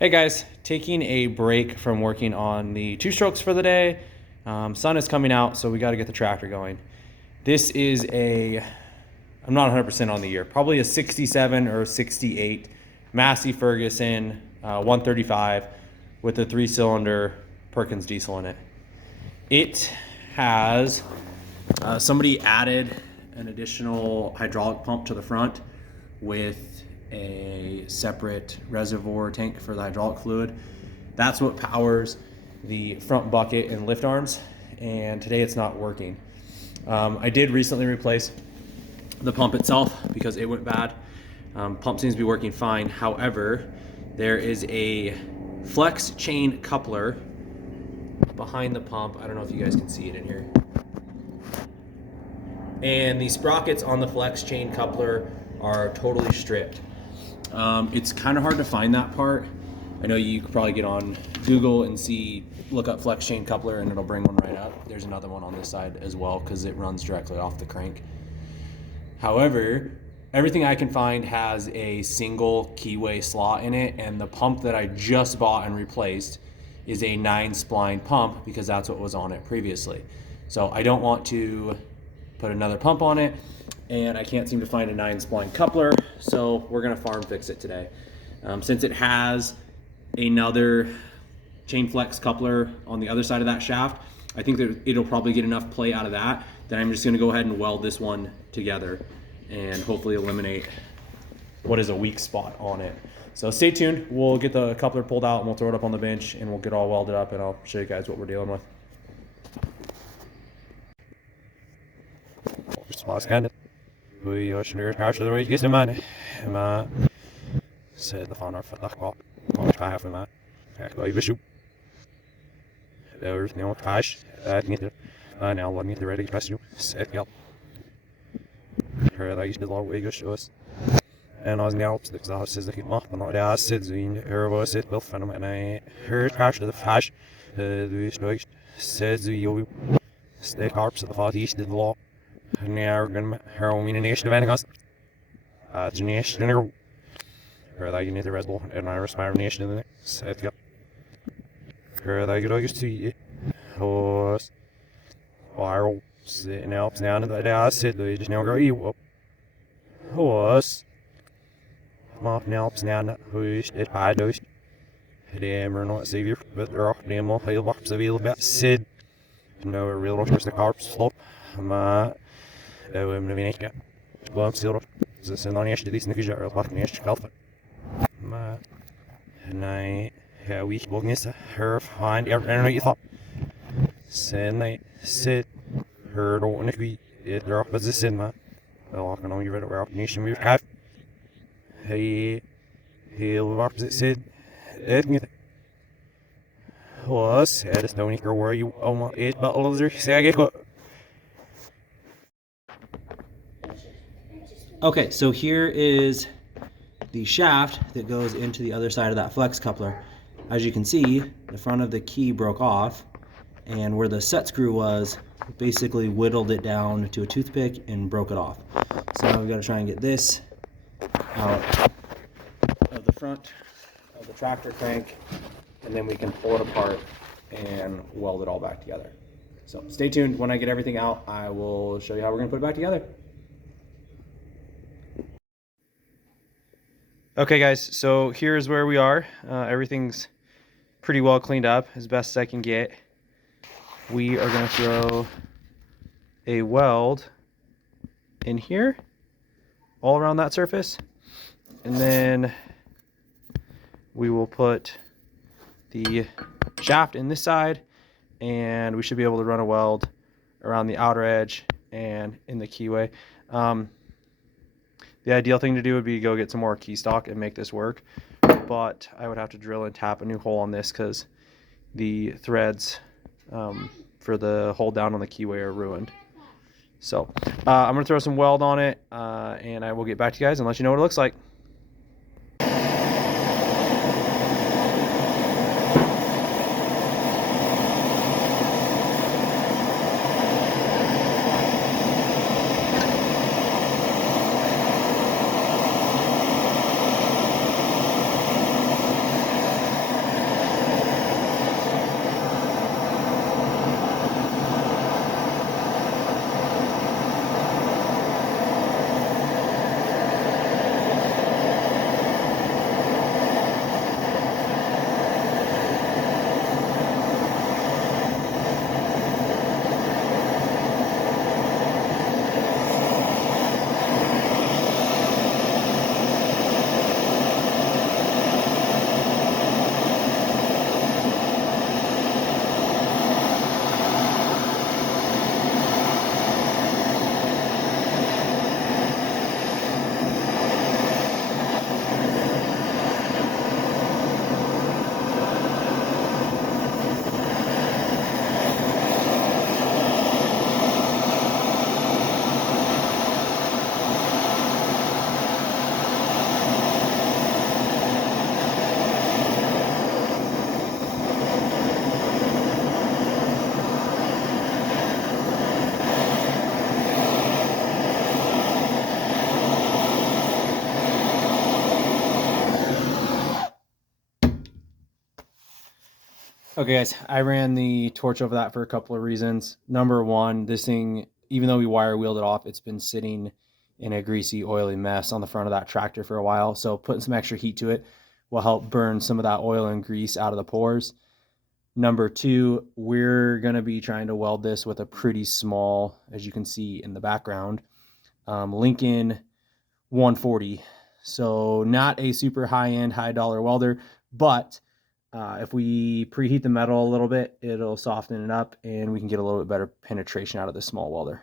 Hey guys, taking a break from working on the two strokes for the day. Sun is coming out, so we got to get the tractor going. This is I'm not 100% on the year, probably a 67 or 68 Massey Ferguson 135 with a 3-cylinder Perkins diesel in it. It has, somebody added an additional hydraulic pump to the front with a separate reservoir tank for the hydraulic fluid. That's what powers the front bucket and lift arms, and today it's not working. I did recently replace the pump itself because it went bad. Pump seems to be working fine. However, there is a flex chain coupler behind the pump. I don't know if you guys can see it in here. And the sprockets on the flex chain coupler are totally stripped. It's kind of hard to find that part. I know you could probably get on Google and look up flex chain coupler and it'll bring one right up. There's another one on this side as well because it runs directly off the crank. However, everything I can find has a single keyway slot in it, and the pump that I just bought and replaced is a 9-spline pump because that's what was on it previously. So I don't want to put another pump on it, and I can't seem to find a 9-spline coupler, so we're gonna farm fix it today. Since it has another chain flex coupler on the other side of that shaft, I think that it'll probably get enough play out of that. Then I'm just gonna go ahead and weld this one together and hopefully eliminate what is a weak spot on it. So stay tuned. We'll get the coupler pulled out and we'll throw it up on the bench and we'll get all welded up and I'll show you guys what we're dealing with. We are sure how the way gets the money. Said the farmer for the clock. Half of my. I wish you. There's no cash. Now let me the ready press you. Set up. Her I used to log way go show us. And I was now the exhaust says the keep off, but not the acid. Her was it will find and I heard crash to the flash. The story says you stay carps of the 40s did the law. Now we're going to heroin in nation of Anagos. The nation in her. Or that you need the Red Bull and I respire nation in the set up. Or that you don't see it. Horse. Viral. Sitting up down in the day. Said they just now go you up. Horse. Moff now down. Who's it? I do. Damn, we're not savior, but they're off. Damn, all hail box of eel about Sid. No real rush the carps flop. Men vi ikke glömt silver så sen har jag inte det gör att ni ska kalfa men nej här vi bognis her find every you thought sen nej sit her då när vi det drar på det sen men jag kan nog ju vara upp nation vi har hej var det sit det was är det nog inte where you almost it but all the say I get. Okay, so here is the shaft that goes into the other side of that flex coupler. As you can see, the front of the key broke off, and where the set screw was, basically whittled it down to a toothpick and broke it off. So now we've got to try and get this out of the front of the tractor crank, and then we can pull it apart and weld it all back together. So stay tuned. When I get everything out, I will show you how we're going to put it back together. Okay guys, so here's where we are. Everything's pretty well cleaned up as best as I can get. We are going to throw a weld in here, all around that surface. And then we will put the shaft in this side, and we should be able to run a weld around the outer edge and in the keyway. The ideal thing to do would be go get some more key stock and make this work, but I would have to drill and tap a new hole on this because the threads for the hole down on the keyway are ruined. So I'm going to throw some weld on it and I will get back to you guys and let you know what it looks like. Okay, guys, I ran the torch over that for a couple of reasons. Number one, this thing, even though we wire wheeled it off, it's been sitting in a greasy, oily mess on the front of that tractor for a while. So putting some extra heat to it will help burn some of that oil and grease out of the pores. Number two, we're going to be trying to weld this with a pretty small, as you can see in the background, Lincoln 140. So not a super high-end, high-dollar welder, but if we preheat the metal a little bit, it'll soften it up and we can get a little bit better penetration out of this small welder.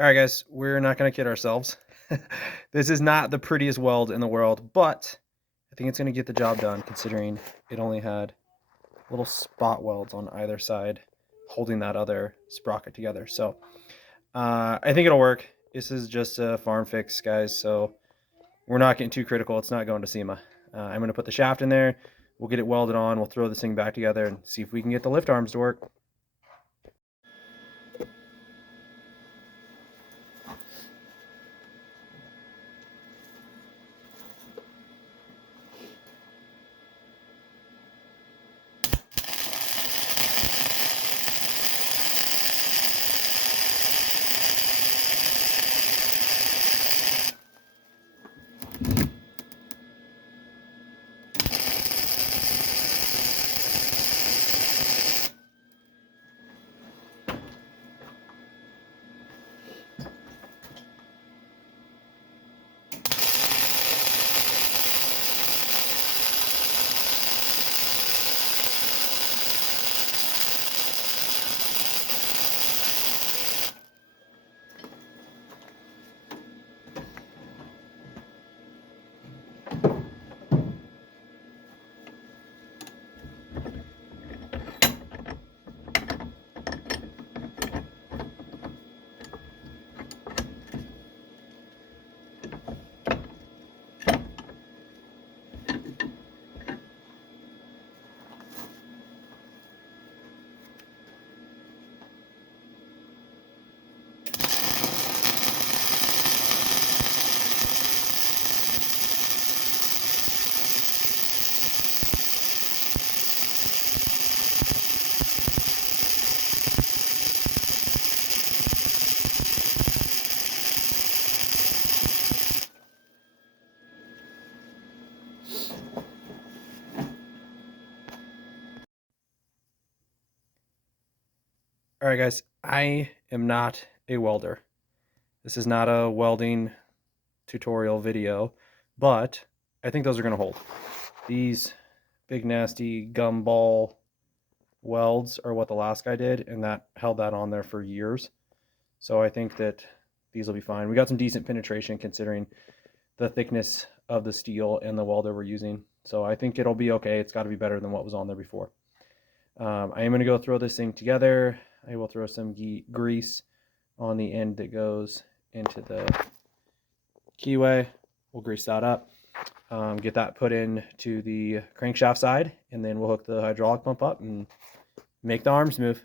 All right, guys, we're not going to kid ourselves. This is not the prettiest weld in the world, but I think it's going to get the job done considering it only had little spot welds on either side holding that other sprocket together. So I think it'll work. This is just a farm fix, guys, so we're not getting too critical. It's not going to SEMA. I'm going to put the shaft in there. We'll get it welded on. We'll throw this thing back together and see if we can get the lift arms to work. All right, guys, I am not a welder. This is not a welding tutorial video, but I think those are going to hold. These big nasty gumball welds are what the last guy did, and that held that on there for years. So I think that these will be fine. We got some decent penetration considering the thickness of the steel and the welder we're using. So I think it'll be okay. It's got to be better than what was on there before. I am going to go throw this thing together. I will throw some grease on the end that goes into the keyway. We'll grease that up, get that put into the crankshaft side, and then we'll hook the hydraulic pump up and make the arms move.